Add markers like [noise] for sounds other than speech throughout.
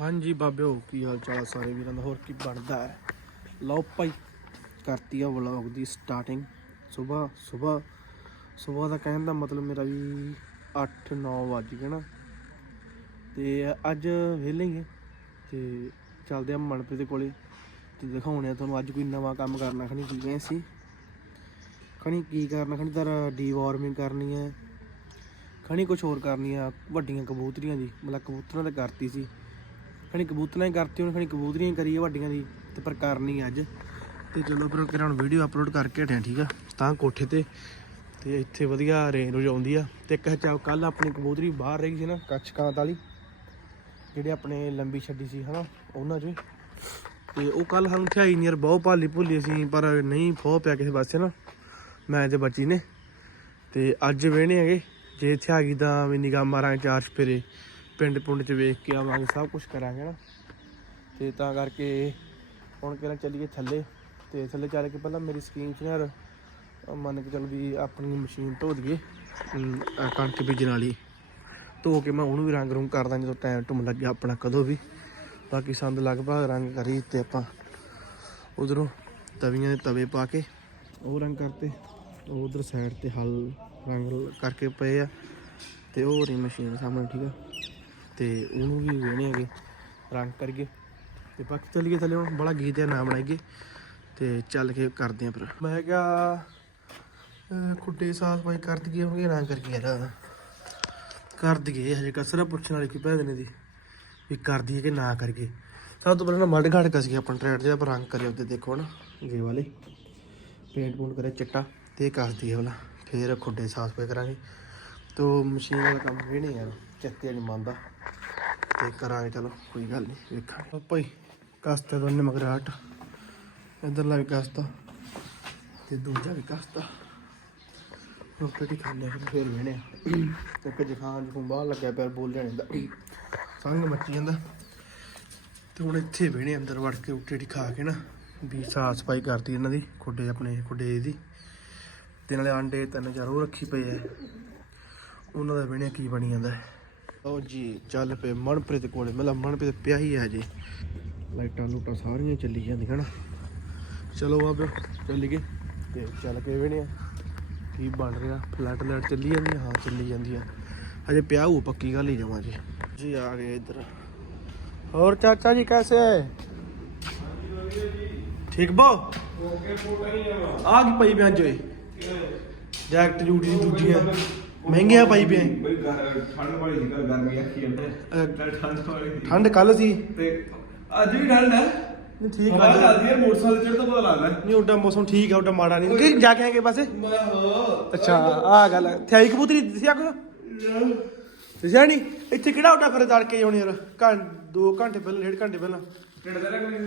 ਹਾਂਜੀ ਬਾਬਿਓ, ਕੀ ਹਾਲ ਚਾਲ ਸਾਰੇ ਵੀਰਾਂ ਦਾ? ਹੋਰ ਕੀ ਬਣਦਾ ਹੈ? ਲਓ ਭਾਈ, ਕਰਤੀ ਆ ਵਲੌਗ ਦੀ ਸਟਾਰਟਿੰਗ ਸਵੇਰ ਸਵੇਰ ਸਵੇਰ ਦਾ ਕਹਿਣ ਦਾ ਮਤਲਬ ਮੇਰਾ ਵੀ 8 9 ਵੱਜ ਗਏ ਨਾ। ਤੇ ਅੱਜ ਵਿਹਲੇ ਹੀ ਆ। ਤੇ ਚੱਲਦੇ ਆ ਮਨਪ੍ਰੀਤ ਦੇ ਕੋਲੇ ਤੇ ਦਿਖਾਉਣੇ ਆ ਤੁਹਾਨੂੰ ਅੱਜ ਕੋਈ ਨਵਾਂ ਕੰਮ ਕਰਨਾ ਖਣੀ ਕੀ ਗਏ ਸੀ। ਖਣੀ ਕੀ ਕਰਨਾ, ਖਣੀ ਤਰ ਡੀਵਾਰਮਿੰਗ ਕਰਨੀ ਹੈ ਖਣੀ ਕੁਝ ਹੋਰ ਕਰਨੀ ਆ, ਵੱਡੀਆਂ ਕਬੂਤਰੀਆਂ ਦੀ। ਮਤਲਬ ਕਬੂਤਰਾਂ ਤੇ ਕਰਤੀ ਸੀ। ਖਣੀ ਕਬੂਤਰਾਂ ਹੀ ਕਰਤੀ, ਹੁਣ ਖਣੀ ਕਬੂਤਰੀਆਂ ਹੀ ਕਰੀ ਆ ਵੱਡੀਆਂ ਦੀ, ਤੇ ਪਰ ਕਰਨੀ ਅੱਜ। ਤੇ ਚਲੋ ਫਿਰ ਕਿਰਾਂ ਹੁਣ ਵੀਡੀਓ ਅਪਲੋਡ ਕਰਕੇ ਹਟਿਆ ਠੀਕ ਆ? ਤਾਂ ਕੋਠੇ ਤੇ ਤੇ ਇੱਥੇ ਵਧੀਆ ਰੇਂਜ ਰੋਜ ਆਉਂਦੀ ਆ। ਤੇ ਇੱਕ ਚੱਲ ਕੱਲ ਆਪਣੀ ਕਬੂਤਰੀ ਬਾਹਰ ਰਹੀ ਸੀ ਨਾ, ਕੱਚ ਕਾਂਤ ਵਾਲੀ, ਜਿਹੜੇ ਆਪਣੇ ਲੰਬੀ ਛੱਡੀ ਸੀ, ਹਨਾ, ਉਹਨਾਂ ਚੋਂ ਹੀ। ਤੇ ਉਹ ਕੱਲ ਸਾਨੂੰ ਥਿਆਈ ਨਹੀਂ ਯਾਰ, ਬਹੁਤ ਭਾਲੀ ਭੁੱਲੀ ਸੀ ਪਰ ਨਹੀਂ ਫੋ ਪਿਆ ਕਿਸੇ ਪਾਸੇ ਨਾ, ਮੈਂ ਤੇ ਬੱਚੀ ਨੇ। ਤੇ ਅੱਜ ਵੇਹਣੇ ਹੈਗੇ, ਜੇ ਇੱਥੇ ਆ ਗਈ ਤਾਂ ਵੀ ਨਿਗਾਹ ਮਾਰਾਂ ਚਾਰ ਸਪੇਰੇ ਪਿੰਡ ਪੁੰਡ ਚ ਵੇਖ ਕੇ ਆਵਾਂਗੇ, ਸਭ ਕੁਝ ਕਰਾਂਗੇ ਨਾ। ਤੇ ਤਾਂ ਕਰਕੇ ਹੁਣ ਕਿਹੜਾ ਚੱਲੀਏ ਥੱਲੇ। ਤੇ ਥੱਲੇ ਚੱਲ ਕੇ ਪਹਿਲਾਂ ਮੇਰੀ ਸਕੀਮ ਚ ਨਾ ਯਾਰ ਮੰਨ ਕੇ ਚੱਲ ਵੀ ਆਪਣੀ ਮਸ਼ੀਨ ਧੋ ਦਈਏ। ਕਣਕ ਬੀਜਣ ਵਾਲੀ। ਧੋ ਕੇ ਮੈਂ ਉਹਨੂੰ ਵੀ ਰੰਗ ਰੂੰਗ ਕਰਦਾ ਜਦੋਂ ਟਾਈਮ ਟੁਮ ਲੱਗਿਆ ਆਪਣਾ ਕਦੋਂ ਵੀ। ਬਾਕੀ ਸੰਦ ਲਗਭਗ ਰੰਗ ਕਰੀ ਤੇ ਆਪਾਂ। ਉਧਰੋਂ ਤਵੀਆਂ ਦੇ ਤਵੇ ਪਾ ਕੇ ਉਹ ਰੰਗ ਕਰਤੇ। ਉਧਰ ਸਾਈਡ ਤੇ ਹਲ ਰੰਗ ਕਰਕੇ ਪਏ ਆ। ਤੇ ਉਹ ਰਹੀ ਮਸ਼ੀਨ ਸਾਹਮਣੇ, ਠੀਕ ਆ। ਤੇ ਉਹਨੂੰ ਵੀ ਵੇਣੇ ਹੈਗੇ, ਰੰਗ ਕਰੀਏ ਤੇ ਬਾਕੀ ਚੱਲੀਏ ਥੱਲੇ ਹੁਣ, ਬੜਾ ਗੀਤ ਹੈ ਨਾ ਬਣਾਈਏ ਤੇ ਚੱਲ ਕੇ ਕਰਦੇ ਆ ਫਿਰ। ਮੈਂ ਕਿਹਾ, ਅਹ, ਖੁੱਡੇ ਸਾਫ਼ ਸਫ਼ਾਈ ਕਰ ਦਈਏ ਹੋਣਗੇ, ਰੰਗ ਕਰਕੇ ਯਾਰ ਕਰ ਦਈਏ, ਹਜੇ ਕਸਰਾ ਪੁੱਛਣ ਵਾਲੀ ਕੀ ਭੈਣ ਨੇ ਦੀ ਵੀ ਕਰ ਦਈਏ ਕਿ ਨਾ ਕਰੀਏ। ਸਭ ਤੋਂ ਪਹਿਲਾਂ ਨਾ ਮੱਡ ਘਾਟ ਕਸੀਏ ਆਪਣਾ ਟਰੈਕਟਰ ਜਿਹਾ ਪਰ ਰੰਗ ਕਰਿਆ ਉੱਤੇ ਦੇਖੋ ਨਾ ਗੇ ਵਾਲੇ। ਪੇਂਟ ਪੂੰਟ ਕਰੇ ਚਿੱਟਾ, ਤੇ ਕੱਸ ਦਈਏ ਵਾਲਾ ਫੇਰ ਖੁੱਡੇ ਸਾਫ਼ ਸਫ਼ਾਈ ਕਰਾਂਗੇ। ਤੋ ਮਸ਼ੀਨ ਵਾਲਾ ਕੰਮ ਵੀ ਨਹੀਂ ਯਾਰ ਚੱਤੇ ਨਹੀਂ ਮੰਨਦਾ। ਤੇ ਕਰਾਂਗੇ ਚਲੋ, ਕੋਈ ਗੱਲ ਨਹੀਂ, ਵੇਖਾਂਗੇ। ਭਾਈ, ਕਸਤਾ ਦੋਨੇ ਮਗਰ ਹਟ। ਇਧਰਲਾ ਵੀ ਕਸਤਾ ਤੇ ਦੂਜਾ ਵੀ ਕਸਤਾ ਰੋਟੀ ਟੀ ਖਾਣੇ ਫਿਰ, ਫੇਰ ਵੇਣੇ ਇੱਕ ਜਖਾਨ ਜਖੂਨ ਬਾਹਰ ਲੱਗਿਆ ਪੈਰ ਬੋਲ ਜਾਣੇ ਦਾ। ਸੰਗ ਮੱਚੀ ਜਾਂਦਾ। ਤੇ ਹੁਣ ਇੱਥੇ ਵੇਣੇ ਅੰਦਰ ਵੜ ਕੇ ਰੋਟੀ ਟੀ ਖਾ ਕੇ ਨਾ, ਵੀ ਸਾਫ਼ ਸਫ਼ਾਈ ਕਰਤੀ ਇਹਨਾਂ ਦੀ, ਖੁੱਡੇ ਆਪਣੇ, ਖੁੱਡੇ ਦੀ ਤੇ ਨਾਲੇ ਆਂਡੇ ਤਿੰਨ ਚਾਰ ਉਹ ਰੱਖੀ ਪਏ ਐ ਉਹਨਾਂ ਦਾ ਵੇਣੇ ਕੀ ਬਣੀ ਜਾਂਦਾ। ਹੈ ਲਓ ਜੀ, ਚੱਲ ਪਏ ਮਨਪ੍ਰੀਤ ਕੋਲੇ। ਮਤਲਬ ਮਨਪ੍ਰੀਤ ਪਿਆ ਹੀ ਹੈ ਜੀ ਲਾਈਟਾਂ ਲੂਟਾਂ ਸਾਰੀਆਂ ਚੱਲੀ ਜਾਂਦੀਆਂ ਨਾ। ਚਲੋ ਬਾਬੇ, ਚੱਲੀਏ। ਤੇ ਚੱਲ ਕੇ ਵੇਣੇ ਆ ਕੀ ਬਣ ਰਿਹਾ। ਫਲੈਟ ਲਾਈਟ ਚੱਲੀ ਜਾਂਦੀ ਹਾਂ ਚੱਲੀ ਜਾਂਦੀ ਆ। ਹਜੇ ਪਿਆ ਹੋਊ, ਪੱਕੀ ਗੱਲ ਹੀ ਜਾਵਾਂ ਜੀ। ਜੀ ਆ ਗਏ ਇੱਧਰ। ਹੋਰ ਚਾਚਾ ਜੀ ਕੈਸੇ ਹੈ ਠੀਕ ਬੋ? ਆ ਕੀ ਪਈ ਪਿਆ ਜੋਏ ਜੈਕਟ ਜੂਟ ਦੀ ਦੂਜੀਆਂ। ਮਹਿੰਗੀਆਂ ਪਾਈ ਪਿਆ ਬਈ ਗਰ- ਠੰਡ ਵਾਲੀ ਸੀ ਕੱਲ ਗਰਮੀ ਆਖੀ ਅੰਦਰ ਅਹ, ਠੰਡ ਵਾਲੀ ਸੀ। ਠੰਡ ਕੱਲ ਸੀ। ਤੇ ਅੱਜ ਵੀ ਠੰਡ ਹੈ। ਨਹੀਂ ਠੀਕ ਹਵਾ ਆ ਚੱਲਦੀ ਹੈ ਮੋਟਰਸਾਈਕਲ ਚੜ ਤਾਂ ਪਤਾ ਲੱਗਦਾ। ਹੈ। ਨਹੀਂ ਉੱਡਾ ਮੌਸਮ ਠੀਕ ਆ ਉੱਡਾ ਮਾੜਾ ਨਹੀਂ। ਕਿ ਜਾ ਕੇ ਆਏ ਪਾਸੇ? ਮੈਂ ਹਾਂ। ਅੱਛਾ ਆ ਗੱਲ ਹੈ। ਥਿਆਈ ਕਬੂਤਰੀ ਦਿਸਿਆ ਕੁਛ ਦਿਸਿਆ ਨਹੀਂ? ਇੱਥੇ ਕਿਹੜਾ ਉੱਡਾ ਫਿਰ ਤੜਕੇ ਆਉਣੀ ਯਾਰ? ਘੰ 2 ਘੰਟੇ ਪਹਿਲਾਂ ਡੇਢ ਘੰਟੇ ਪਹਿਲਾਂ। ਢਿੱਡ ਤੇ ਰੱਖ ਲਈ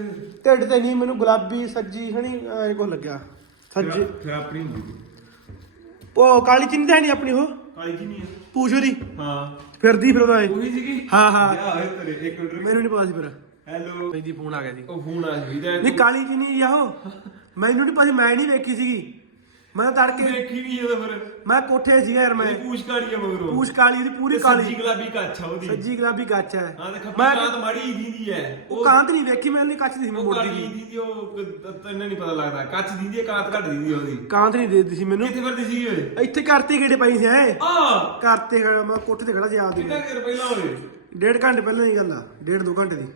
ਢਿੱਡ ਤੇ ਨਹੀਂ ਮੈਨੂੰ ਗੁਲਾਬੀ ਸੱਜੀ ਹਣੀ ਐ ਕੋ ਲੱਗਿਆ। ਸੱਜੀ। ਫਿਰ ਆਪਣੀ ਹੁੰਦੀ। ਉਹ ਕਾਲੀ ਚਿੰਨੀ ਤਾਂ ਹੈ ਨਹੀਂ ਆਪਣੀ ਉਹ? ਕਾਲੀ ਜੀ ਨਹੀਂ ਹੈ ਪੂਛ ਉਹਦੀ ਹਾਂ। ਫਿਰਦੀ ਫਿਰ ਉਹਦਾ ਇਹ। ਉਹੀ ਸੀਗੀ? ਹਾਂ ਹਾਂ। ਯਾ ਹੋਏ ਤੇਰੇ ਇੱਕ ਮਿੰਟ ਮੈਨੂੰ ਨਹੀਂ ਪਤਾ ਸੀ ਫਿਰ। ਹੈਲੋ ਪੈਦੀ ਫੋਨ ਆ ਗਿਆ ਸੀ ਉਹ ਫੋਨ ਆ ਸੀ। ਨਹੀਂ ਕਾਲੀ ਆ ਉਹ। [laughs] ਮੈਨੂੰ ਨਹੀਂ ਪਤਾ ਸੀ, ਮੈਂ ਨਹੀਂ ਵੇਖੀ ਸੀਗੀ। ਮੈਂ ਤੜਕੇ ਦੇਖੀ ਵੀ ਜਦੋਂ ਫਿਰ। ਮੈਂ ਕੋਠੇ ਸੀਗਾ ਯਾਰ ਮੈਂ। ਇਹ ਪੂਛ ਕਾਲੀ ਆ ਮਗਰੋਂ। ਪੂਛ ਕਾਲੀ ਦੀ ਪੂਰੀ ਤੇ ਕਾਲੀ। ਸੱਜੀ ਗੁਲਾਬੀ ਕੱਛ ਆ ਉਹਦੀ। ਸੱਜੀ ਗੁਲਾਬੀ ਕੱਚ ਹੈ ਹਾਂ ਤੇ ਖੱਬੀ ਮੈਂ ਕਾਂਤ ਮਾੜੀ ਦੀਦੀ ਹੈ ਉਹ ਕਾਂਤ ਨਹੀਂ ਵੇਖੀ ਮੈਂ ਨਹੀਂ ਕੱਚ ਦੀ ਸੀ ਮੈਂ ਉਹ ਮੋਟੀ ਕਾਲੀ ਦੀ। ਦੀਦੀ ਉਹ ਕ- ਤੈਨੂੰ ਨਹੀਂ ਪਤਾ ਲੱਗਦਾ। ਕੱਚ ਦੀਦੀ ਹੈ ਕਾਂਤ ਘੱਟ ਦੀਦੀ ਉਹਦੀ। ਕਾਂਤ ਨਹੀਂ ਦੇਦੀ ਸੀ ਮੈਨੂੰ। ਕਿੱਥੇ ਫਿਰਦੀ ਸੀ ਓਏ? ਇੱਥੇ ਕਰਤੇ ਗੇੜੇ ਪਈ ਸੀ ਐ ਆ! ਕਰਤੇ ਖੜਾ ਮੈਂ ਕੋਠੇ ਤੇ ਖੜਾ ਸੀ ਆਪਦੀ ਕਿੰਨਾ ਚਿਰ ਪਹਿਲਾਂ ਹੋਏ ਡੇਢ ਘੰਟੇ ਪਹਿਲਾਂ ਦੀ ਗੱਲ ਆ। ਡੇਢ ਦੋ ਘੰਟੇ ਦੀ।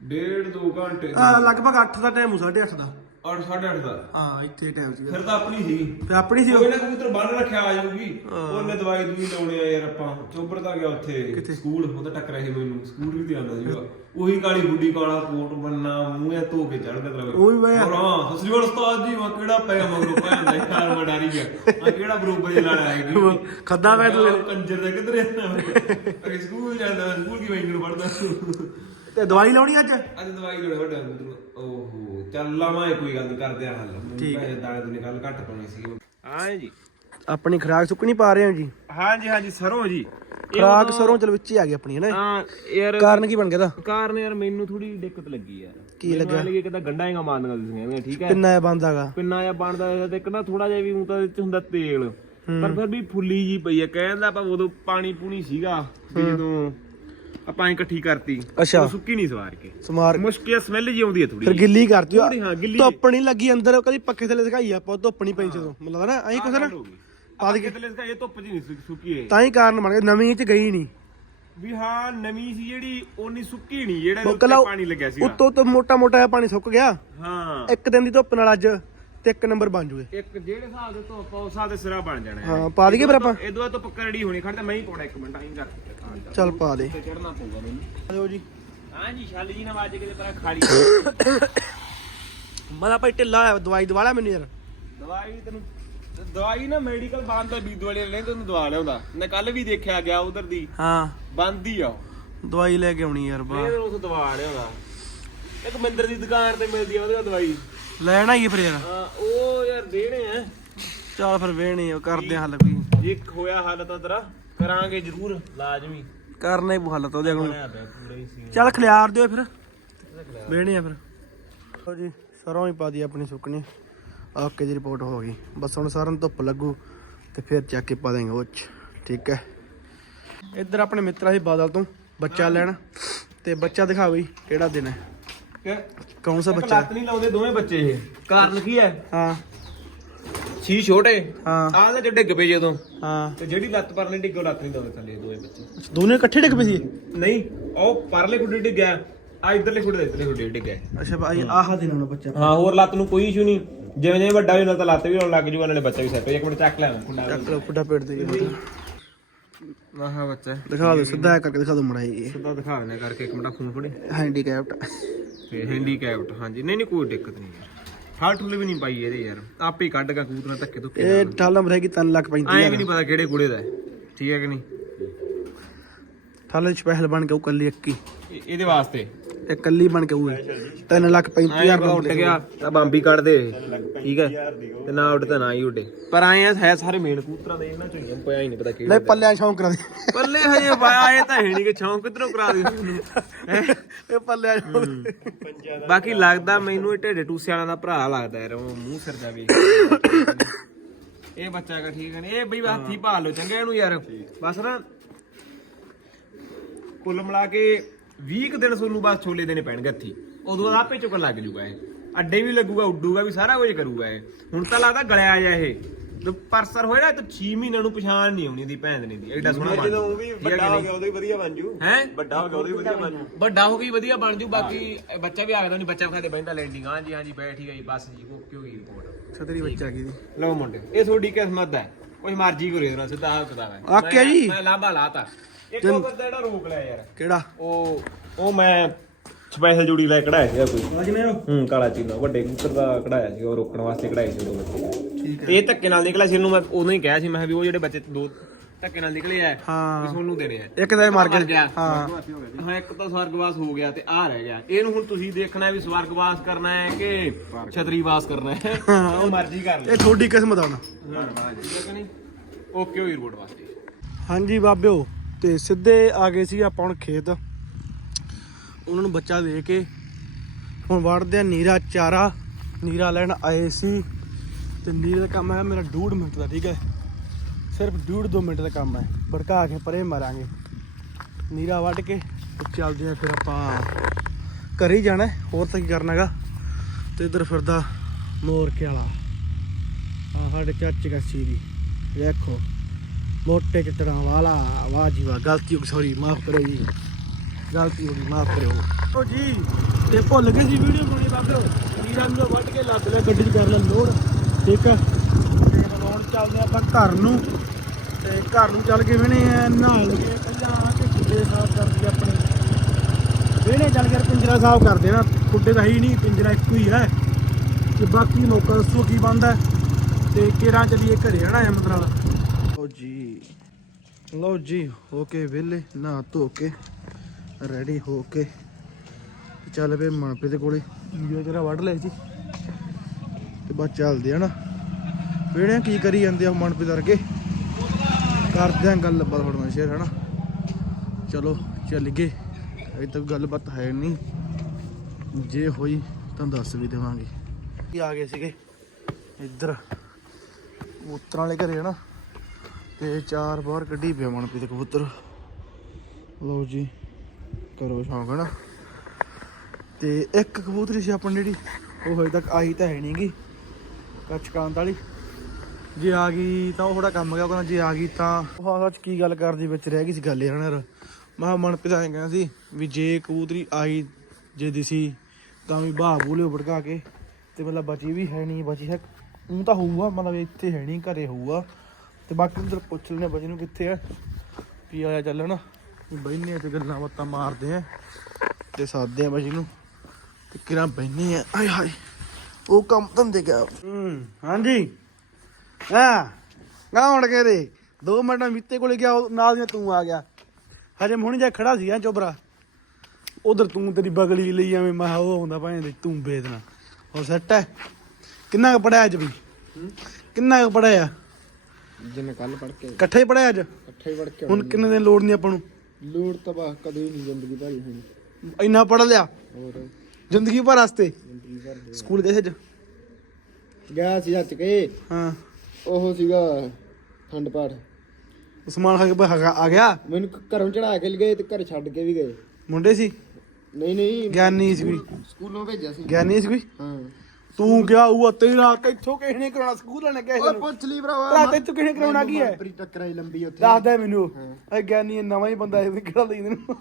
ਡੇਢ ਦੋ ਘੰਟੇ ਆ ਲਗਭਗ 8 ਦਾ ਟਾਈਮ ਹੋ 8:30 ਦਾ। 8 8:30 ਦਾ। ਹਾਂ ਇੱਥੇ ਟਾਈਮ ਸੀਗਾ। ਫਿਰ ਤਾਂ ਆਪਣੀ ਸੀ। ਤੇ ਆਪਣੀ ਸੀ ਉਹ? ਉਹ ਇਹਨਾਂ ਕਬੂਤਰ ਬੰਨ ਰੱਖਿਆ ਆ ਜਾਊਗੀ। ਉਹਨੇ ਦਵਾਈ ਦੂਈ ਲਾਉਣੇ ਆ ਯਾਰ ਆਪਾਂ। ਚੋਬਰ ਤਾਂ ਗਿਆ ਉੱਥੇ। ਕਿੱਥੇ? ਸਕੂਲ ਉਹ ਤਾਂ ਟੱਕਰਿਆ ਸੀ ਮੈਨੂੰ। ਸਕੂਲ ਵੀ ਤੇ ਆਉਂਦਾ ਸੀਗਾ। ਉਹੀ ਕਾਲੀ ਗੁੱਡੀ ਕਾਲਾ ਕੋਟ ਬੰਨਾ ਮੂੰਹ ਐ ਧੋ ਕੇ ਚੜ੍ਹਦਾ ਤਰਾ ਉਹ ਵੀ ਮੈਂ- ਹੋਰ ਹਾਂ ਸਤਿ ਸ੍ਰੀ ਅਕਾਲ ਉਸਤਾਦ ਜੀ ਮੈਂ ਕਿਹੜਾ ਪਿਆ ਮਗਰੋਂ ਭੈਣ ਦਾ ਯਾਰ ਮੈਂ ਡਰੀ ਗਿਆ। ਮੈਂ ਕਿਹੜਾ ਬਰੋਬਰ ਜਿਹਾ ਲੜ ਆਏਗੀ ਖੱਦਾ ਮੈਂ ਤੂੰ ਕੰਜਰ ਦਾ ਕਿੱਧਰ ਜਾਂਦਾ ਅਰੇ ਸਕੂਲ ਜਾਂਦਾ ਸਕੂਲ ਕੀ ਵੈਂਗਣ ਪੜਦਾ ਤੇ ਦਵਾਈ ਲਾਉਣੀ ਅੱਜ? ਅੱਜ ਦਵਾਈ ਲੋੜ ਵੱਡਾ ਓਹੋ। ਚੱਲ ਲਾਵਾਂ ਇਹ ਕੋਈ ਗੱਲ ਨੀ ਕਰਦੇ ਆ ਹੱਲ। ਠੀਕ ਹੈ। ਦਾਣੇ ਦੁਨੇ ਗੱਲ ਘੱਟ ਪਾਉਣੀ ਸੀ। ਹਾਂ ਜੀ। ਆਪਣੀ ਖਰਾਕ ਸੁੱਕਣੀ ਪਾ ਰਹੇ ਹਾਂ ਜੀ? ਹਾਂਜੀ ਹਾਂਜੀ ਸਰੋਂ ਜੀ। ਖਰਾਕ ਸਰੋਂ ਚਲ ਵਿੱਚ ਹੀ ਆ ਗਈ ਆਪਣੀ ਹੈ ਨਾ ਹਾਂ ਯਾਰ ਕਾਰਨ ਕੀ ਬਣ ਗਿਆ ਦਾ ਕਾਰਨ ਯਾਰ ਮੈਨੂੰ ਥੋੜੀ ਦਿੱਕਤ ਲੱਗੀ ਯਾਰ। ਕੀ ਲੱਗਿਆ? ਲੱਗੇ ਕਿਤਾ ਗੰਡਾ ਹੈਗਾ ਮਾਰਦੀਆਂ ਦਿਸੀਆਂ ਠੀਕ ਹੈ? ਕਿੰਨਾ ਇਹ ਬੰਦਾਗਾ ਪਿੰਨਾ ਜਾਂ ਬਣਦਾ ਤੇ ਇੱਕ ਨਾ ਥੋੜਾ ਜਿਹਾ ਵੀ ਉਹ ਤਾਂ ਇਹਦੇ ਚ ਹੁੰਦਾ ਤੇਲ। ਪਰ ਫਿਰ ਵੀ ਫੁੱਲੀ ਜੀ ਪਈ ਆ ਕਹਿੰਦਾ ਆਪਾਂ ਉਦੋਂ ਪਾਣੀ ਪੂਣੀ ਸੀਗਾ ਜਦੋਂ ਆਪਾਂ ਇਕੱਠੀ ਕਰਤੀ। ਅੱਛਾ। ਉਹ ਸੁੱਕੀ ਨਹੀਂ ਸਵਾਰ ਕੇ। ਸਮਾਰ ਮੁਸ਼ਕਿਲ ਸਮੈਲ ਜੀ ਆਉਂਦੀ ਹੈ ਥੋੜੀ ਫਿਰ ਗਿੱਲੀ ਕਰਤੀ ਹਾਂ, ਗਿੱਲੀ ਧੁੱਪ ਨਹੀਂ ਲੱਗੀ ਅੰਦਰ ਕਦੀ ਪੱਖੇ ਥੱਲੇ ਦਿਖਾਈ ਆਪਾਂ ਧੁੱਪ ਨਹੀਂ ਪਈ ਜਦੋਂ। ਮਤਲਬ ਨਾ ਐਂ ਕੁਛ ਨਾ। ਪਾ ਦੇ ਕਿਤੇ ਇਹ ਧੁੱਪ ਜੀ ਨਹੀਂ ਸੁੱਕ- ਸੁੱਕੀ ਹੈ ਤਾਂ ਹੀ ਕਾਰਨ ਬਣ ਗਿਆ ਨਵੀਂ ਚ ਗਈ ਨਹੀਂ। ਵੀ ਹਾਂ ਨਵੀਂ ਸੀ ਜਿਹੜੀ ਉਨੀ ਸੁੱਕੀ ਨਹੀਂ ਜਿਹੜਾ ਇਹਦੇ ਮੁੱਕਲਾ ਉੱਤੇ ਪਾਣੀ ਲੱਗਿਆ ਸੀ ਉੱਤੋਂ ਤੋਂ ਮੋਟਾ ਮੋਟਾ ਪਾਣੀ ਸੁੱਕ ਗਿਆ। ਹਾਂ। ਇੱਕ ਦਿਨ ਦੀ ਧੁੱਪ ਨਾਲ ਅੱਜ। ਤੇ ਇੱਕ ਨੰਬਰ ਬਣ ਜੂਏ ਇੱਕ ਜਿਹੜੇ ਹਿਸਾਬ ਦੇ ਧੁੱਪ ਆ, ਉਸ ਹਿਸਾਬ ਦੇ ਸਿਰਾ ਬਣ ਜਾਣਾ ਹੈ। ਪਾ ਦਈਏ ਫਿਰ ਆਪਾਂ। ਇਹ ਦੋ ਧੁੱਪ ਕਰੜੀ ਹੋਣੀ ਖੜਦਾ ਮੈਂ ਹੀ ਪਾਉਣਾ ਇੱਕ ਮਿੰਟ ਆਈ ਕਰ। ਚੱਲ। ਪਾ ਦੇ। ਤੇ ਚੜਨਾ ਪਊਗਾ ਮੈਨੂੰ। ਆਜੋ ਜੀ। ਹਾਂ ਜੀ ਛੱਲ ਜੀ ਨਾ ਵੱਜ ਕੇ ਤੇ ਪਰਾਂ ਖਾਲੀ [coughs] ਮਦਾ ਭਾਈ ਢਿੱਲਾ ਹੋਇਆ ਦਵਾਈ ਦਵਾ ਲੈ ਮੈਨੂੰ ਯਾਰ ਦਵਾਈ ਤੈਨੂੰ ਦਵਾਈ ਨਾ ਮੈਡੀਕਲ ਬੰਦ ਦਾ ਬੀਦੂ ਵਾਲੇ ਨੇ ਤੈਨੂੰ ਦਵਾ ਲਿਆਉਂਦਾ। ਮੈਂ ਕੱਲ ਵੀ ਦੇਖਿਆ ਗਿਆ ਉਧਰ ਦੀ। ਹਾਂ। ਬੰਦ ਹੀ ਆ ਉਹ। ਦਵਾਈ ਲੈ ਕੇ ਆਉਣੀ ਯਾਰ ਬਾ ਇਹ ਉਸ ਦਵਾ ਲਿਆਉਂਦਾ। ਇੱਕ ਮਿੰਦਰ ਦੀ ਦੁਕਾਨ ਤੇ ਮਿਲਦੀ ਆ ਉਹਦੇ ਕੋਲ ਦਵਾਈ। ਲੈਣਾ ਹੀ ਫਿਰ ਯਾਰ। ਹਾਂ ਉਹ ਯਾਰ ਦੇਣੇ ਆ। ਚੱਲ ਫਿਰ ਵੇਹਣੀ ਆ ਕਰਦੇ ਆ ਹੱਲ ਕੋਈ। ਜੇ ਹੋਇਆ ਹੱਲ ਤਾਂ ਤੇਰਾ ਕਰਾਂਗੇ ਜ਼ਰੂਰ ਲਾਜ਼ਮੀ। ਕਰਨਾ ਹੀ ਪਊ ਹੱਲ ਤਾਂ ਉਹਦੇ ਕੋਲ। ਬਣਿਆ ਪਿਆ ਪੂਰਾ ਹੀ ਸੀ ਚੱਲ ਖਿਲਾਰ ਦਿਓ ਫਿਰ। ਵੇਹਣੇ ਆ ਫਿਰ। ਲਓ ਜੀ ਸਰੋਂ ਹੀ ਪਾ ਦੀ ਆਪਣੀ ਸੁੱਕਣੀ। ਓਕੇ ਜੀ ਰਿਪੋਰਟ ਹੋ ਗਈ। ਬਸ ਹੁਣ ਸਾਰਿਆਂ ਨੂੰ ਧੁੱਪ ਲੱਗੂ ਤੇ ਫਿਰ ਚੱਕ ਕੇ ਪਾ ਦੇਂਗੇ ਉਹ 'ਚ। ਠੀਕ ਹੈ। ਇੱਧਰ ਆਪਣੇ ਮਿੱਤਰ ਸੀ ਬਾਦਲ ਤੋਂ ਬੱਚਾ ਲੈਣ। ਤੇ ਬੱਚਾ ਦਿਖਾ ਬਈ ਕਿਹੜਾ ਦਿਨ ਹੈ। ਕੌਣ ਸਾ ਬੱਚਾ ਲੱਤ ਨਹੀਂ ਲਾਉਂਦੇ ਦੋਵੇਂ ਬੱਚੇ ਇਹ। ਕਾਰਨ ਕੀ ਹੈ? ਹਾਂ। ਛੀ ਛੋਟੇ? ਹਾਂ। ਆਹ ਤਾਂ ਡਿੱਗ ਪਏ ਜਦੋਂ ਹਾਂ। ਤੇ ਜਿਹੜੀ ਲੱਤ ਪਰਲੇ ਡਿੱਗੋ ਲੱਤ ਨਹੀਂ ਲਾਉਂਦੇ ਥੱਲੇ ਦੋਵੇਂ ਬੱਚੇ। ਅੱਛਾ, ਦੋਨੇ ਇਕੱਠੇ ਡਿੱਗ ਪਏ ਸੀ? ਨਹੀਂ ਉਹ ਪਰਲੇ ਖੁੱਡੇ ਡਿੱਗਿਆ ਆ ਇਧਰਲੇ ਦੇ ਇਧਰਲੇ ਖੁੱਡੇ ਡਿੱਗਿਆ ਅੱਛਾ ਭਾਈ ਆਹ ਦਿਨ ਹੋਣਾ ਬੱਚਾ। ਹਾਂ ਹੋਰ ਲੱਤ ਨੂੰ ਕੋਈ ਇਸ਼ੂ ਨਹੀਂ। ਜਿਵੇਂ ਜਿਵੇਂ ਵੱਡਾ ਹੋ ਜਾਂਦਾ ਤਾਂ ਲੱਤ ਵੀ ਹੋਣ ਲੱਗ ਜੂਗਾ ਨਾਲੇ ਬੱਚਾ ਵੀ ਸੈੱਟ ਹੋ ਇੱਕ ਮਿੰਟ ਚੱਕ ਲੈ ਖੁੱਡਾ ਚੱਕ ਲਓ ਫੁੱਟਾ ਪੇਟ ਦੇ ਜੀ। ਆਹ ਬੱਚਾ। ਦਿਖਾ ਦਿਓ ਸਿੱਧਾ ਕਰਕੇ ਦਿਖਾ ਦਿਓ ਮੜਾਈ ਸਿੱਧਾ ਦਿਖਾ ਦਿੰਦੇ ਕਰਕੇ ਇੱਕ ਮਿੰਟ ਫੋਨ ਫੜੇ। ਹੈਂਡੀਕੈਪਟ। ਤੇ ਹੈਂਡੀਕੈਪਟ ਹਾਂਜੀ। ਨਹੀਂ ਨਹੀਂ ਕੋਈ ਦਿੱਕਤ ਨਹੀਂ ਯਾਰ ਠਾਲ ਠੁੱਲ ਵੀ ਨਹੀਂ ਪਾਈ ਇਹਦੇ ਯਾਰ। ਆਪੇ ਹੀ ਕੱਢ ਕੇ ਕੂਤਰਾ ਧੱਕੇ ਧੁੱਕੇ ਇਹ ਠਾਲਮ ਰਹੇਗੀ 3 ਲੱਖ 35 ਐਂ ਵੀ ਨਹੀਂ ਪਤਾ ਕਿਹੜੇ ਕੁੜੇ ਦਾ ਹੈ। ਠੀਕ ਹੈ ਕਿ ਨਹੀਂ? ਠਾਲੇ ਸਪੈਸ਼ਲ ਬਣ ਕੇ ਉਹ ਕੱਲੀ ਇੱਕੀ ਇਹ- ਇਹਦੇ ਵਾਸਤੇ। ਇਹ ਕੱਲੀ ਬਣ ਕੇ ਉਹ 3 ਲੱਖ 35 ਆਇਆ ਹਜ਼ਾਰ ਬਾ ਉੱਡ ਗਿਆ। ਤਾਂ ਬੰਬੀ ਕੱਢ ਦੇ। ਠੀਕ ਹੈ। ਤੇ ਨਾ ਉੱਡ ਤਾਂ ਨਾ ਹੀ ਉੱਡੇ। ਪਰ ਆਏ ਆ ਹੈ ਸਾਰੇ ਮੇਨ ਕੂਤਰਾਂ ਦੇ ਇਹਨਾਂ ਚੋਂ ਹੀ ਪਿਆ ਹੀ ਨਹੀਂ ਪਤਾ ਲੈ ਕਿਹੜੇ ਪੱਲਿਆਂ ਸ਼ੌਂਕ ਕਰਾ ਦੇ। ਪੱਲੇ ਹਜੇ ਪਾਇਆ ਇਹ ਤਾਂ ਹੈ ਨਹੀਂ ਕਿ ਛੌਂਕ ਕਿਧਰੋਂ ਕਰਾ ਦੇ? ਇਹ ਪੱਲਿਆਂ ਸ਼ੌਂਕ ਬਾਕੀ ਲੱਗਦਾ ਮੈਨੂੰ ਇਹ ਢੇਡੇ ਟੂਸੇ ਵਾਲਿਆਂ ਦਾ ਭਰਾ ਲੱਗਦਾ ਯਾਰ ਉਹ ਮੂੰਹ ਸਿਰ ਦਾ ਵੇਖ ਇਹ ਬੱਚਾ ਹੈਗਾ ਠੀਕ ਹੈ ਨੀ? ਇਹ ਬਈ ਹੱਥੀ ਭਾਲ ਲੋ ਚੰਗਾ ਇਹਨੂੰ ਯਾਰ। ਬਸ ਨਾ ਕੁੱਲ ਮਿਲਾ ਕੇ 20 ਕੁ ਦਿਨ ਤੁਹਾਨੂੰ ਬਸ ਛੋਲੇ ਦੇਣੇ ਪੈਣਗੇ ਹੱਥੀ। ਉਦੋਂ ਬਾਅਦ ਆਪੇ ਚੁੱਕਣ ਲੱਗ ਜੂਗਾ ਇਹ। ਅੱਡੇ ਵੀ ਲੱਗੂਗਾ ਉੱਡੂਗਾ ਵੀ ਸਾਰਾ ਕੁਝ ਕਰੂਗਾ ਇਹ। ਹੁਣ ਤਾਂ ਲੱਗਦਾ ਗਲਿਆ ਜਾ ਇਹ। ਤੇ ਪਰਸਰ ਹੋਇਆ ਨਾ ਤਾਂ 6 ਮਹੀਨਿਆਂ ਨੂੰ ਪਛਾਣ ਨਹੀਂ ਆਉਣੀ ਦੀ ਭੈਣ ਦੀ ਦੀ। ਐਡਾ ਸੋਹਣਾ ਜਦੋਂ ਉਹ ਵੀ ਵੱਡਾ ਹੋ ਗਿਆ ਉਹਦੇ ਵਧੀਆ ਬਣ ਜੂ। ਹੈ? ਵੱਡਾ ਹੋ ਗਿਆ ਉਹਦੇ ਵਧੀਆ ਬਣ ਜੂ। ਵੱਡਾ ਹੋ ਗਈ ਵਧੀਆ ਬਣ ਜੂ ਬਾਕੀ ਬੱਚਾ ਵੀ ਆ ਗਿਆ ਨਹੀਂ ਬੱਚਾ ਖਾਦੇ ਬੈਂਦਾ ਲੈਂਡਿੰਗ ਹਾਂਜੀ ਹਾਂਜੀ ਬੈਠ ਹੀ ਗਈ ਬਸ ਜੀ ਓਕੇ ਹੋ ਗਈ ਰਿਪੋਰਟ ਛਤਰੀ ਬੱਚਾ ਕੀ ਦੀ ਲਓ ਮੁੰਡੇ ਇਹ ਤੁਹਾਡੀ ਕਿਸਮਤ ਹੈ। ਕੋਈ ਮਰਜ਼ੀ ਕਰੇ ਸਿੱਧਾ ਹੱਥ ਦਾ ਹੈ। ਆਕਿਆ ਜੀ। ਮੈਂ ਲਾਂਬਾ ਲਾਤਾ। ਇੱਕ ਉਹ ਬੰਦਾ ਜਿਹੜਾ ਰੋਕ ਲਿਆ ਯਾਰ। ਕਿਹੜਾ? ਉਹ ਉਹ ਮੈਂ ਸਪੈਸ਼ਲ ਜੁੜੀ ਲੈ ਕਢਾਇਆ ਸੀਗਾ ਕੋਈ। ਵਾਜਨੇ ਹੂੰ ਕਾਲਾ ਚੀਨਾ ਵੱਡੇ ਕੂਤਰ ਦਾ ਕਢਾਇਆ ਸੀ ਉਹ ਰੋਕਣ ਵਾਸਤੇ ਕਢਾਇਆ ਸੀ ਉਹ ਬੱਚੇ ਠੀਕ ਇਹ ਧੱਕੇ ਨਾਲ ਨਿਕਲਿਆ ਸੀ ਇਹਨੂੰ ਮੈਂ ਉਦੋਂ ਹੀ ਕਿਹਾ ਸੀ ਮੈਂ ਕਿਹਾ ਵੀ ਉਹ ਜਿਹੜੇ ਬੱਚੇ ਦੋ ਧੱਕੇ ਨਾਲ ਨਿਕਲੇ ਆ ਵੀ ਹਾਂ ਤੁਹਾਨੂੰ ਦੇਣੇ ਆ। ਇੱਕ ਤਾਂ ਇਹ ਮਰ ਗਿਆ। ਹਾਂ। ਹਾਂ ਇੱਕ ਤਾਂ ਸਵਰਗਵਾਸ ਹੋ ਗਿਆ ਤੇ ਆ ਰਹਿ ਗਿਆ। ਇਹਨੂੰ ਹੁਣ ਤੁਸੀਂ ਦੇਖਣਾ ਹੈ ਵੀ ਸਵਰਗਵਾਸ ਕਰਨਾ ਹੈ ਕਿ ਛਤਰੀਵਾਸ ਕਰਨਾ ਹੈ? ਉਹ ਮਰਜ਼ੀ ਕਰ ਲੈ। ਇਹ ਤੁਹਾਡੀ ਕਿਸਮਤ ਆ ਹੁਣ। ਹਾਂ ਠੀਕ ਹੈ ਕਿ ਨਹੀਂ? ਓਕੇ ਹੋਈ ਰਿਪੋਰਟ ਵਾਸਤੇ। ਹਾਂਜੀ ਬਾਬਿਓ। ਤੇ ਸਿੱਧੇ ਆ ਗਏ ਸੀ ਆਪਾਂ ਹੁਣ ਖੇਤ। ਉਹਨਾਂ ਨੂੰ ਬੱਚਾ ਦੇ ਕੇ ਹੁਣ ਵੜਦੇ ਆ ਨੀਰਾ ਚਾਰਾ। ਨੀਰਾ ਲੈਣ ਆਏ ਸੀ। ਤੇ ਨੀਰੇ ਦਾ ਕੰਮ ਹੈ ਮੇਰਾ ਡੂਢ ਮਿੰਟ ਦਾ, ਠੀਕ ਹੈ? ਸਿਰਫ ਡੂਢ ਦੋ ਮਿੰਟ ਦਾ ਕੰਮ ਹੈ। ਭੜਕਾ ਕੇ ਪਰੇ ਮਾਰਾਂਗੇ। ਨੀਰਾ ਵੱਢ ਕੇ ਚੱਲਦੇ ਆ ਫਿਰ ਆਪਾਂ ਘਰੇ ਹੀ ਜਾਣਾ ਹੋਰ ਤਾਂ ਕੀ ਕਰਨਾਗਾ ਤੇ ਇਧਰ ਫਿਰਦਾ ਮੋਰਕੇ ਵਾਲਾ ਹਾਂ ਸਾਡੇ ਚਾਚੇ ਦਾ ਸੀਰੀ। ਵੇਖੋ। ਮੋਟੇ ਚਟਰਾਂ ਵਾਲਾ, ਵਾਹ ਜੀ ਵਾਹ, ਗਲਤੀ ਹੋ ਗਈ ਸੌਰੀ ਮਾਫ ਕਰਿਓ ਜੀ। ਗਲਤੀ ਹੋ ਗਈ, ਮਾਫ ਕਰਿਓ। ਓ ਜੀ, ਤੇ ਭੁੱਲ ਗਏ ਜੀ ਵੀਡੀਓ ਬਣਾਉਣੀ ਬਾਬਿਓ ਵੀਰਾਂ ਨੂੰ ਵੱਢ ਕੇ ਲੱਦ ਲਿਆ, ਗੱਡੀ 'ਚ ਕਰ ਲੈ ਲੋਡ। ਠੀਕ ਆ? ਤੇ ਹੁਣ ਚੱਲਦੇ ਆਪਾਂ ਘਰ ਨੂੰ। ਤੇ ਘਰ ਨੂੰ ਚੱਲ ਕੇ ਵੇਣੇ ਆ ਨਹਾ ਪਹਿਲਾਂ ਕਿ ਖੁੱਡੇ ਸਾਫ਼ ਕਰਦੀ ਆਪਣੇ। ਵੇਣੇ ਚੱਲ ਕੇ ਪਿੰਜਰਾ ਸਾਫ਼ ਕਰਦੇ ਨਾ ਕੁੱਡੇ ਤਾਂ ਹੈ ਹੀ ਨਹੀਂ, ਪਿੰਜਰਾ ਇੱਕੋ ਹੀ ਹੈ। ਤੇ ਬਾਕੀ ਲੋਕਾਂ ਦੱਸੋ ਕੀ ਬੰਦਾ ਤੇ ਕਿਹੜਾ ਚਲੀਏ ਘਰੇ ਆਣਾ ਹੈ ਮਤਲਬ ਲਓ ਜੀ, ਹੋ ਕੇ ਵਿਹਲੇ, ਨਹਾ ਧੋ ਕੇ ਰੈਡੀ ਹੋ ਕੇ। ਚੱਲ ਪਏ ਮਨਪ੍ਰੀਤ ਦੇ ਕੋਲੇ। ਵੀਡੀਓ ਜਰਾ ਵੱਢ ਲੈ ਜੀ ਤੇ ਬਸ ਚੱਲਦੇ ਆ ਨਾ। ਵੇੜਿਆ ਕੀ ਕਰੀ ਜਾਂਦੇ ਆ ਮਨਪ੍ਰੀਤ ਵਰਗੇ। ਕਰਦੇ ਆ ਗੱਲ ਬਾਤ ਤੁਹਾਡੇ ਨਾਲ ਸ਼ੇਅਰ ਹਨਾ। ਚਲੋ ਚੱਲ ਗਏ ਅਜੇ ਤੱਕ ਗੱਲਬਾਤ ਹੈ ਨਹੀਂ। ਜੇ ਹੋਈ ਤਾਂ ਦੱਸ ਵੀ ਦੇਵਾਂਗੇ। ਆ ਗਏ ਸੀਗੇ ਇੱਧਰ। ਕਬੂਤਰਾਂ ਵਾਲੇ ਘਰੇ, ਹਨਾ। ਤੇ ਚਾਰ ਬਾਹਰ ਕੱਢੀ ਪਿਆ ਮਨਪ੍ਰੀਤ ਕਬੂਤਰ। ਲਓ ਜੀ, ਕਰੋ ਸ਼ੌਂਕ ਨਾ ਤੇ ਇੱਕ ਕਬੂਤਰੀ ਸੀ ਆਪਣੀ ਜਿਹੜੀ, ਉਹ ਹਜੇ ਤੱਕ ਆਈ ਤਾਂ ਹੈ ਨਹੀਂਗੀ ਕੱਚਕਾਂਤ ਵਾਲੀ। ਜੇ ਆ ਗਈ ਤਾਂ ਉਹ ਥੋੜਾ ਕੰਮ ਗਿਆ ਕਹਿੰਦਾ ਜੇ ਆ ਗਈ ਤਾਂ ਉਹ ਹਾਂ ਸੱਚ ਕੀ ਗੱਲ ਕਰਦੀ ਵਿੱਚ ਰਹਿ ਗਈ ਸੀ ਗੱਲ ਯਾਰ ਯਾਰ? ਮੈਂ ਕਿਹਾ ਮਨਪ੍ਰੀਤ ਐਂ ਕਹਿੰਦਾ ਸੀ ਵੀ ਜੇ ਕਬੂਤਰੀ ਆਈ ਜੇ ਦਿਸੀ ਤਾਂ ਵੀ ਬਾਹ ਬੂਲੇ ਭੜਕਾ ਕੇ, ਤੇ ਮਤਲਬ ਬਚੀ ਵੀ ਹੈ ਨਹੀਂ, ਬਚੀ ਹੈ ਉਹ ਤਾਂ ਹੋਊਗਾ, ਮਤਲਬ ਇੱਥੇ ਹੈ ਨਹੀਂ, ਘਰੇ ਹੋਊਗਾ। ਤੇ ਬਾਕੀ ਅੰਦਰ ਪੁੱਛ ਲੈਣੇ ਬਚੀ ਨੂੰ ਕਿੱਥੇ ਆ ਕੀ ਆਇਆ ਚੱਲਣ ਬੈਨੇ ਤੇ ਗੱਲਾਂ ਬਾਤਾਂ ਮਾਰਦੇ ਆ ਤੇ ਸਾਦੇ ਆ ਬਚੀ ਨੂੰ ਤੇ ਕਿਰਾਂ ਬੈਨੇ ਆ। ਆਏ ਹਾਏ ਉਹ ਕੰਮ ਧੰਦੇ ਗਿਆ ਹੂੰ ਹਾਂਜੀ। ਹਾਂ ਗਾਉਣ ਕੇ ਦੇ ਦੋ ਮਿੰਟਾਂ ਮਿੱਤੇ ਕੋਲੇ ਗਿਆ ਨਾਲ ਦੀਆਂ ਤੂੰ ਆ ਗਿਆ। ਹਜੇ ਹੁਣ ਜਾ ਖੜਾ ਸੀ ਆ ਚੋਬਰਾ। ਉਧਰ ਤੂੰ ਤੇਰੀ ਬਗਲੀ ਲਈ ਐਵੇਂ ਮੈਂ ਉਹ ਆਉਂਦਾ ਭਾਵੇਂ ਤੇ ਤੂੰ ਵੇਦਨਾ ਉਹ ਸੈੱਟ ਹੈ? ਕਿੰਨਾ ਕੁ ਪੜਿਆ ਅੱਜ ਵੀ? ਕਿੰਨਾ ਕੁ ਪੜਿਆ ਜਿੰਨੇ ਕੱਲ ਪੜ ਕੇ ਇਕੱਠੇ ਪੜਿਆ ਅੱਜ? ਇਕੱਠੇ ਹੀ ਪੜ ਕੇ ਹੁਣ ਕਿੰਨੇ ਦਿਨ ਲੋੜ ਨਹੀਂ ਆਪਾਂ ਨੂੰ? ਲੋੜ ਤਾਂ ਬਾ ਕਦੇ ਨਹੀਂ ਜ਼ਿੰਦਗੀ ਭਰੀ ਹੋਣੀ। ਇੰਨਾ ਪੜ ਲਿਆ? ਹੋਰ? ਜ਼ਿੰਦਗੀ ਭਰ ਵਾਸਤੇ? ਜ਼ਿੰਦਗੀ ਭਰ ਦੇ। ਸਕੂਲ ਗਏ ਸੀ ਅੱਜ? ਗਿਆ ਸੀ ਹੱਥ ਕੇ। ਹਾਂ। ਉਹ ਸੀਗਾ ਖੰਡ ਪਾਠ। ਉਸਮਾਨ ਖਾ ਕੇ ਆ ਗਿਆ? ਮੈਨੂੰ ਘਰੋਂ ਚੜਾ ਕੇ ਗਏ ਤੇ ਘਰ ਛੱਡ ਕੇ ਵੀ ਗਏ। ਮੁੰਡੇ ਸੀ? ਨਹੀਂ ਨਹੀਂ। ਗਿਆਨੀ ਸੀ ਕੋਈ? ਸਕੂਲੋਂ ਭੇਜਿਆ ਸੀ। ਗਿਆਨੀ ਸੀ ਕੋਈ? ਹਾਂ। ਤੂੰ ਗਿਆ ਉਹ ਤੇਰਾ ਕਿੱਥੋਂ ਕਿਸੇ ਨੇ ਕਰਾਉਣਾ? ਸਕੂਲ ਵਾਲੇ ਕਹੇ ਓਏ ਪੁੱਛ ਲਈ ਭਰਾਵਾ ਭਰਾ ਤੇ ਤੂੰ ਕਿਸੇ ਕਰਾਉਣਾ ਕੀ ਹੈ? ਪ੍ਰੀ ਟੱਕਰਾਈ ਲੰਬੀ ਉੱਥੇ। ਦੱਸਦਾ ਮੈਨੂੰ। ਇਹ ਗਿਆਨੀ ਇਹ ਨਵਾਂ ਹੀ ਬੰਦਾ ਇਹ ਕਿਹੜਾ ਲਈ ਤੈਨੂੰ?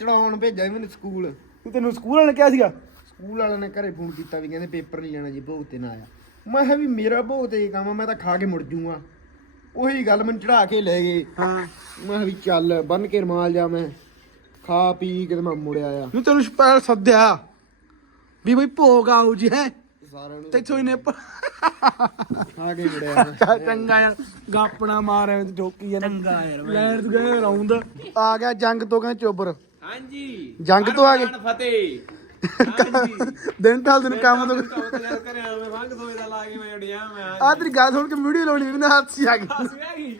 ਚੜਾਉਣ ਭੇਜਿਆ ਸੀ ਮੈਨੂੰ ਸਕੂਲ। ਤੂੰ ਤੈਨੂੰ ਸਕੂਲ ਵਾਲੇ ਨੇ ਕਿਹਾ ਸੀਗਾ? ਸਕੂਲ ਵਾਲਿਆਂ ਨੇ ਘਰੇ ਫੋਨ ਕੀਤਾ ਵੀ ਕਹਿੰਦੇ ਪੇਪਰ ਨਹੀਂ ਲੈਣਾ ਜੀ ਭੋਗ ਤੇ ਨਾ ਆਇਆ। ਮੈਂ ਕਿਹਾ ਵੀ ਮੇਰਾ ਭੋਗ ਤੇ ਕੀ ਕੰਮ ਆ ਮੈਂ ਤਾਂ ਖਾ ਕੇ ਮੁੜ ਜੂਗਾ। ਉਹੀ ਗੱਲ ਮੈਨੂੰ ਚੜਾ ਕੇ ਲੈ ਗਏ। ਹਾਂ। ਮੈਂ ਕਿਹਾ ਵੀ ਚੱਲ ਬੰਨ ਕੇ ਰਮਾਲ ਜਾ ਮੈਂ। ਖਾ ਪੀ ਕੇ ਤੇ ਮੈਂ ਮੁੜ ਆਇਆ। ਨੂੰ ਤੈਨੂੰ ਸਪੈਲ ਸੱਦਿਆ ਵੀ ਬਈ ਭੋਗ ਆਉ ਜੀ ਹੈ। ਸਾਰਿਆਂ ਨੂੰ ਤੈਥੋਂ ਇਹਨੇ ਪ- ਖਾ ਕੇ ਮੁੜਿਆ ਮੈਂ [laughs] ਚੰਗਾ ਯਾਰ ਗਾਪਣਾ ਮਾਰ ਐਵੇਂ ਤੇ ਠੋਕੀ ਜਾਂਦਾ। ਚੰਗਾ ਯਾਰ ਲੈਣ ਤੂੰ ਗਏ ਰਾਉਂਡ ਆ ਗਿਆ ਜੰਗ ਤੋਂ ਕਹਿੰਦੇ ਚੋਬਰ। ਹਾਂਜੀ। ਜੰਗ ਤੋਂ ਆ ਗਏ। ਫਤਿਹ। ਹਾਂਜੀ। ਦਿਨ ਟਾਲ ਦਿਨ ਕੰਮ ਤੋਂ। ਕੌਤ ਯਾਰ ਕਰਿਆ ਮੈਂ ਵੰਗ ਦੋਏ ਦਾ ਲਾ ਕੇ ਮੈਂ ਉੜਿਆ ਮੈਂ ਆ ਤੇਰੀ ਗੱਲ ਸੁਣ ਕੇ ਵੀਡੀਓ ਲਾਉਣੀ ਵੀ ਨਾ ਹੱਥ ਸੀ ਆ ਗਈ? ਕੀ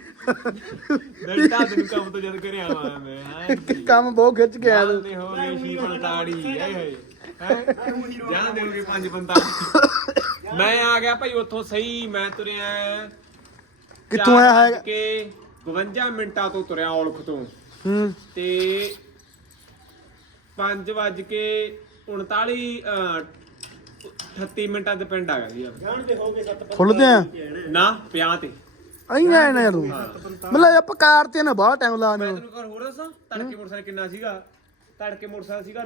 ਡੰਡਾ ਦਿਨ ਕੰਮ ਤੋਂ ਜਦ ਕਰਿਆ ਮੈਂ ਹਾਂਜੀ ਕੰਮ ਬਹੁਤ ਖਿੱਚ ਕੇ ਆਇਆ ਤੂੰ। ਹੋ ਜਾਣ ਦੇਣਗੇ ਪੰਜ ਬੰਦਾ। ਮੈਂ ਆ ਗਿਆ ਭਾਈ ਉੱਥੋਂ ਸਹੀ ਮੈਂ ਤੁਰਿਆ ਕਿੱਥੋਂ ਆਇਆ ਹੈਗਾ? ਕੇ 52 ਮਿੰਟਾਂ ਤੋਂ ਤੁਰਿਆ ਔਲਖ ਤੋਂ। ਹੂੰ। ਤੇ 5 ਵੱਜ ਕੇ 39 ਅਹ, 38 ਮਿੰਟਾਂ ਤੇ ਪਿੰਡ ਆ ਗਿਆ ਸੀ ਯਾਰ। ਖੁੱਲਦੇ ਆ? ਨਾ ਪਿਆ ਤੇ। ਅਈ ਨਾ ਨਾ ਤੂੰ ਮਤਲਬ ਆਪਾਂ ਕਾਰ ਤੇ ਨਾ ਬਹੁਤ ਟਾਈਮ ਲਾਣੇ ਮੈਂ ਤੈਨੂੰ ਕਰ ਹੋਰ ਦੱਸਾਂ ਤੜਕੇ ਮੋਟਰਸਾਈਕਲ ਕਿੰਨਾ ਸੀਗਾ? ਤੜਕੇ ਮੋਟਰਸਾਈਕਲ ਸੀਗਾ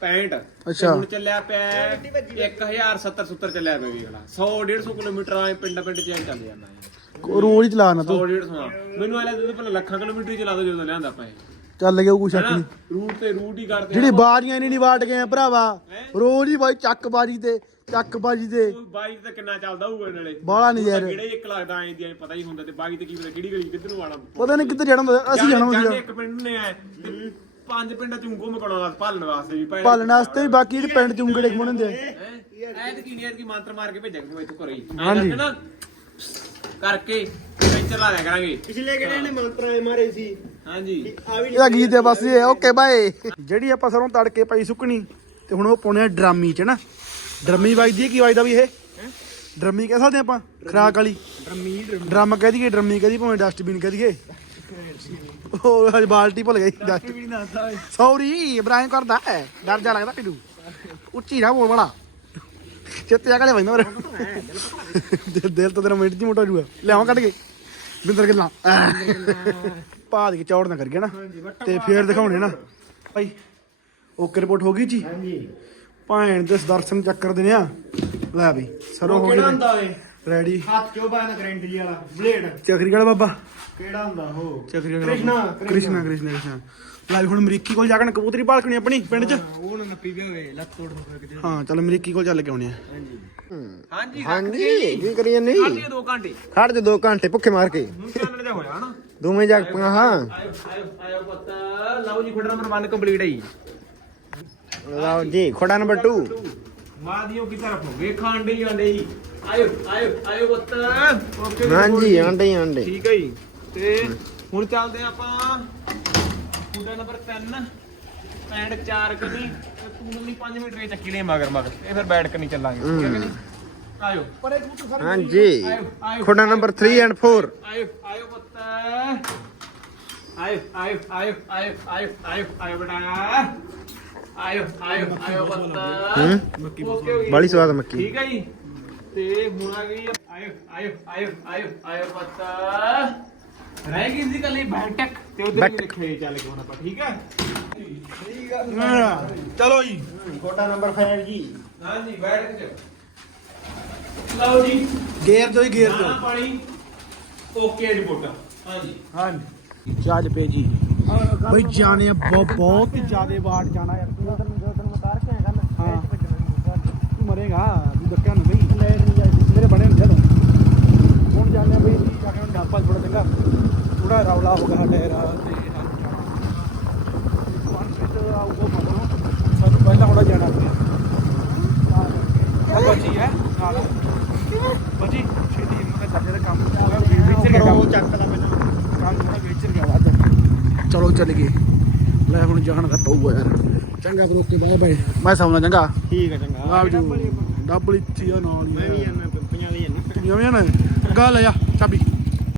965 ਅੱਛਾ। ਹੁਣ ਚੱਲਿਆ ਪਿਆ 1070 70 ਚੱਲਿਆ ਪਿਆ ਵੀ ਅਗਲਾ। 100 150 ਕਿਲੋਮੀਟਰ ਆਏ ਪਿੰਡ ਪਿੰਡ ਚ ਐਂ ਚੱਲ ਜਾਂਦਾ ਯਾਰ ਰੋਜ਼ ਹੀ ਚਲਾਣਾ 100 ਤੂੰ। 150 ਮੈਨੂੰ ਐ ਲੱਗਦਾ ਪਹਿਲਾਂ ਲੱਖਾਂ ਕਿਲੋਮੀਟਰ ਹੀ ਚਲਾ ਦੋ ਜਦੋਂ ਲਿਆਂਦਾ ਆਪਾਂ ਇਹ। ਚੱਲ ਗਿਆ ਕੁਛ ਸ਼ੱਕ ਹੈਨਾ? ਨਹੀਂ। ਰੂਟ ਤੇ ਰੂਟ ਹੀ ਕਰਦੇ ਜਿਹੜੀ ਬਾਰੀਆਂ ਨਹੀਂ ਨਹੀਂ ਵਾਟ ਗਏ ਆ ਭਰਾਵਾ ਰੋਜ਼ ਹੀ ਬਾਈ ਚੱਕ ਬਾਜੀ ਤੇ ਚੱਕ ਬਾਜੀ ਤੇ। ਉਹ ਬਾਈਕ ਤੇ ਕਿੰਨਾ ਚੱਲਦਾ ਹੋਊਗਾ ਨਾਲੇ ਬਾਹਲਾ ਨਹੀਂ ਯਾਰ। ਕਿਹੜੇ ਇੱਕ ਲੱਗਦਾ ਐਂ ਦੀ ਐਂ ਪਤਾ ਹੀ ਹੁੰਦਾ ਤੇ ਬਾਈਕ ਤੇ ਕੀ ਪਤਾ ਕਿਹੜੀ ਗਲੀ ਕਿੱਧਰ ਨੂੰ ਆਣਾ ਪਤਾ ਨਹੀਂ ਕਿੱਥੇ ਜਾਣਾ ਹੁੰਦਾ ਅਸੀਂ ਜਾਣਾ ਹੁੰਦਾ ਇੱਕ ਪਿੰਡ ਨੇ ਆਏ ਤੇ ਪੰਜ ਪਿੰਡਾਂ ਚੋਂ ਘੁੰਮ ਕਣਾਉਣ ਵਾਸਤੇ ਭਾਲਣ ਵਾਸਤੇ ਵੀ ਭਾਈ ਪਾਲਣ ਵਾਸਤੇ ਵੀ ਬਾਕੀ ਜਿਹੜੇ ਪਿੰਡ ਚ ਉਂਗੜੇ ਖਮਣ ਹੁੰਦੇ ਆ। ਐਤ ਕੀ ਐਤ ਕੀ ਮੰਤਰ ਮਾਰ ਕੇ ਭੇਜਾਂਗੇ ਤੂੰ ਇੱਥੋਂ ਘਰੇ ਹੀ। ਹਾਂਜੀ। ਨਾ ਕਰਕੇ ਪੈਂਚਰ ਲਾ ਲਿਆ ਕਰਾਂਗੇ। ਪਿਛਲੇ ਕਿਹੜੇ ਨੇ ਮੰਤਰਾਂ ਮਾਰੇ ਸੀ? ਹਾਂਜੀ। ਇਹਦਾ ਗੀਤ ਹੈ ਬਸ ਇਹ ਓਕੇ ਬਾਏ। ਜਿਹੜੀ ਆਪਾਂ ਸਰੋਂ ਤੜਕੇ ਪਈ ਸੁੱਕਣੀ ਤੇ ਹੁਣ ਉਹ ਪਾਉਣੇ ਆ ਡਰਾਮੀ ਚ ਨਾ। ਡਰਮੀ ਵੱਜਦੀ ਹੈ ਕੀ ਵੱਜਦਾ ਵੀ ਇਹ? ਡਰਮੀ ਕਹਿ ਸਕਦੇ ਆਪਾਂ? ਖਰਾਕ ਵਾਲੀ। ਡਰਮੀ ਡਰਮ। ਕਹਿ ਦਈਏ ਡਰਮੀ ਕਹਿ ਦਈਏ ਭਾਵੇਂ ਡਸਟਬਿਨ ਕਹਿ ਦਈਏ। ਉਹ ਹਜ ਬਾਲਟੀ ਭੁੱਲ ਗਈ ਡਸਟਬਿਨ ਸੌਰੀ ਇਬਰਾਹਿਮ ਕਰਦਾ ਹੈ। ਡਰ ਜਾ ਲੱਗਦਾ ਮੈਨੂੰ ਉੱਚੀ ਨਾ ਬੋਲ ਬੜਾ ਚਿੱਤੇ ਆ ਕਲੇ ਵੰਦਾ ਮੇਰੇ। ਦਿਲ- ਦਿਲ ਤਾਂ ਤੇਰਾ ਮਿੰਟ ਦੀ ਮੋਟਾ ਜੂਗਾ ਲਿਆਵਾਂ ਕੱਢ ਕੇ। ਬਿੰਦਰ ਗੱਲਾਂ। ਪਾ ਦੇ ਕੇ ਚੌੜ ਨਾ ਕਰ ਗਿਆ ਨਾ ਤੇ ਫੇਰ ਦਿਖਾਉਣੇ ਨਾ। ਭਾਈ ਓਕੇ ਰਿਪੋਰਟ ਹੋ ਗਈ ਜੀ। ਹਾਂਜੀ। ਭੈਣ ਦੇ ਦਰਸ਼ਨ ਚੱਕਰ ਦੇ ਆ। ਲੈ ਬਈ ਸਰੋਂ ਹੋ ਕਿਹੜਾ ਗਏ ਹੁੰਦਾ ਓਏ? ਰੈਡੀ ਹੱਥ ਚੋਂ ਬਾਹਰ ਗਰੰਟੀ ਵਾਲਾ ਬਲੇਡ ਚਕਰੀ ਵਾਲਾ ਬਾਬਾ? ਕਿਹੜਾ ਹੁੰਦਾ ਉਹ? ਚਕਰੀ ਵਾਲਾ ਕ੍ਰਿਸ਼ਨਾ। ਕ੍ਰਿਸ਼ਨਾ ਕ੍ਰਿਸ਼ਨਾ। ਕ੍ਰਿਸ਼ਨਾ ਲੈ ਹੁਣ ਅਮਰੀਕੀ ਕੋਲ ਜਾ ਕੇ ਨਾ ਕਬੂਤਰੀ ਭਾਲਕਣੀ ਆਪਣੀ ਪਿੰਡ 'ਚ। ਉਹ ਨਾ ਨੱਪੀ ਵੀ ਹੋਵੇ ਲੱਤ ਤੋੜ ਹੋ ਕਿਤੇ। ਹਾਂ ਚੱਲ ਅਮਰੀਕੀ ਕੋਲ ਚੱਲ ਕੇ ਆਉਣੇ ਆ। ਹਾਂਜੀ। ਹਾਂਜੀ ਕੀ ਕਰੀ ਜਾਂਦੇ ਹਾਂਜੀ 2 ਘੰਟੇ। ਖੜ ਜਾ 2 ਘੰਟੇ ਭੁੱਖੇ ਮਾਰ ਕੇ। ਹੁਣ ਚਾਨਣ ਜਿਹਾ ਹੋਇਆ ਹਨਾ? ਦੋਵੇਂ ਜਗ ਪਾ ਹਾਂ। ਆਇਓ ਆਇਓ ਪੁੱਤ। ਲਓ ਜੀ ਖੁੱਡ ਨੰਬਰ 1 ਕੰਪਲੀਟ ਹੈ ਜੀ। ਲਓ ਜੀ ਖੋੜਾ ਨੰਬਰ 2 ਮਾਦੀਓ ਕੀ ਤਰਫ ਹੋ ਗਏ ਖਾਂਡੇ ਹੀ ਆਂਡੇ ਜੀ। ਆਇਓ ਆਇਓ ਆਇਓ ਪੁੱਤ। ਓਕੇ ਜੀ, ਹਾਂਜੀ ਆਂਡੇ ਹੀ ਆਂਡੇ। ਠੀਕ ਹੈ ਜੀ। ਤੇ ਹੁਣ ਚੱਲਦੇ ਹਾਂ ਆਪਾਂ ਖੁੱਡਾ ਨੰਬਰ 3 ਪੈਂਡ 4 ਕਦੀ ਤੂੰ ਨਹੀਂ 5 ਮਿੰਟ ਵਿੱਚ ਚੱਕੀ ਨੇ ਮਗਰ ਮਗਰ। ਇਹ ਫਿਰ ਬੈਠ ਕੇ ਨਹੀਂ ਚੱਲਾਂਗੇ। ਠੀਕ ਹੈ। ਕਿ ਨਹੀਂ ਆਇਓ। ਪਰੇ ਤੂੰ ਸਾਰੇ ਹਾਂਜੀ। ਖੋੜਾ ਨੰਬਰ 3 ਐਂਡ 4 ਆਇਓ ਆਇਓ ਪੁੱਤ। ਆਇਓ ਆਇਓ ਆਇਓ ਆਇਓ ਆਇਓ ਆਇਓ ਆਇਓ ਬਟਾ। ਆਇਓ ਆਇਓ ਆਇਓ ਬੱਤਾ ਮੱਕੀ ਓਕੇ ਹੋ ਗਈ। ਬਾਲੀ ਸਵਾਦ ਮੱਕੀ। ਠੀਕ ਹੈ ਜੀ। ਤੇ ਹੁਣ ਆ ਗਈ ਆਇਓ ਆਇਓ ਆਇਓ ਆਇਓ ਆਇਓ ਬੱਤਾ ਰਹਿ ਗਈ ਸੀ ਕੱਲੀ ਬੈਠਕ ਤੇ ਉਧਰ ਵੀ ਲਿਖੇ ਚੱਲ ਕੇ ਹੁਣ ਆਪਾਂ ਠੀਕ ਹੈ ਚਲੋ ਜੀ ਕੋਟਾ ਨੰਬਰ 5 ਜੀ ਹਾਂ ਜੀ ਬੈਠ ਕੇ ਲਓ ਜੀ ਗੇਰ ਜੋ ਹੀ ਗੇਰ ਜੋ ਦਾਣਾ ਪਾਣੀ ਓਕੇ ਰਿਪੋਰਟ ਹਾਂ ਜੀ ਹਾਂਜੀ ਚੱਲ ਪਏ ਜੀ ਬਈ ਜਾਣੇ ਬਹੁਤ ਬਹੁਤ ਹੀ ਜ਼ਿਆਦੇ ਵਾਟ ਜਾਣਾ ਯਾਰ ਤੂੰ ਹਾਂ ਤੂੰ ਮਰੇਗਾ ਤੂੰ ਦੱਕਿਆ ਨਾ ਬਈ ਮੇਰੇ ਬਣੇ ਹੁੰਦੇ ਤੂੰ ਹੁਣ ਜਾਣੇ ਆ ਬਈ ਜੀ ਜਾ ਕੇ ਹੁਣ ਢਾਪਾ ਥੋੜਾ ਚੰਗਾ ਥੋੜਾ ਰੌਲਾ ਹੋ ਗਿਆ ਸਾਡੇ ਰਾਤ ਤੇ ਵਨ ਸਿੱਟ ਆਊਗਾ ਮਤਲਬ ਸਾਨੂੰ ਪਹਿਲਾਂ ਥੋੜਾ ਜਾਣਾ ਪਿਆ ਹਾਂ। ਬੱਚੀ ਹੈ? ਨਾਲ। ਬੱਚੀ ਛੇਤੀ ਮੈਂ ਚਾਚੇ ਦਾ ਕੰਮ ਹੋ ਗਿਆ ਵਿੱਚ ਗਿਆ ਕੰਮ। ਚੱਕ ਲਾ ਮੈਨੂੰ। ਕੰਮ ਥੋੜਾ ਵੇਚਣ ਗਿਆ ਵੱਧ ਚਲੋ ਚੱਲ ਗਏ। ਲੈ ਹੁਣ ਜਾਣ ਦਾ ਪਊਗਾ ਯਾਰ। ਚੰਗਾ ਫਿਰ ਓਕੇ ਬਾਏ ਬਾਏ। ਮੈਂ ਸੌਣਾ ਚੰਗਾ। ਠੀਕ ਹੈ ਚੰਗਾ। ਆਪ ਜੀ ਡਬਲ ਇੱਥੇ ਨਾਲ ਮੈਂ ਵੀ ਜਾਣਾ ਪੰਜਾਂ ਦੀ ਜਿਵੇਂ ਨਾ। ਗੱਲ ਆ